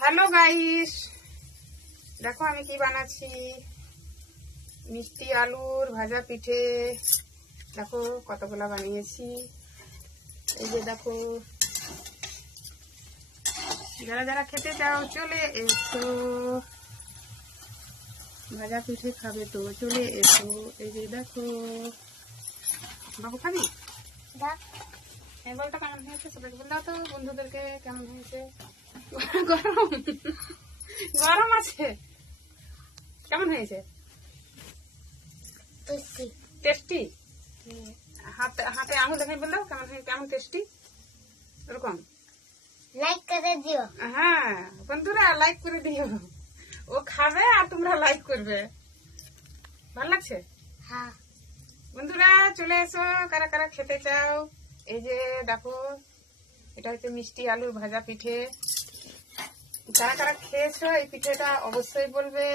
Hello guys, দেখো আমি কি বানাচ্ছি। মিষ্টি আলুর ভাজা পিঠে দেখো কতগুলা বানিয়েছি। এই যে দেখো, যারা যারা খেতে চাও চলে এসো, ভাজা পিঠে খাবে তো চলে এসো। এই যে দেখো, বাবু খাবি? বলটা কেমন হয়েছে সবাইকে বল দাও তো, বন্ধুদেরকে কেমন হয়েছে। গরম গরম আছে, কেমন হয়েছে? টেস্টি। হাতে হাতে আঙুল দেখে বল দাও কেমন কেমন টেস্টি। এরকম লাইক করে দিও। হ্যাঁ বন্ধুরা লাইক করে দিও, ও খাবে আর তোমরা লাইক করবে। ভালো লাগছে? হ্যাঁ বন্ধুরা চলে এসো, কারা কারা খেতে চাও। এই যে দেখো, এটা হচ্ছে মিষ্টি আলুর ভাজা পিঠে। কারা কারা খেয়েছো এই পিঠেটা অবশ্যই বলবে।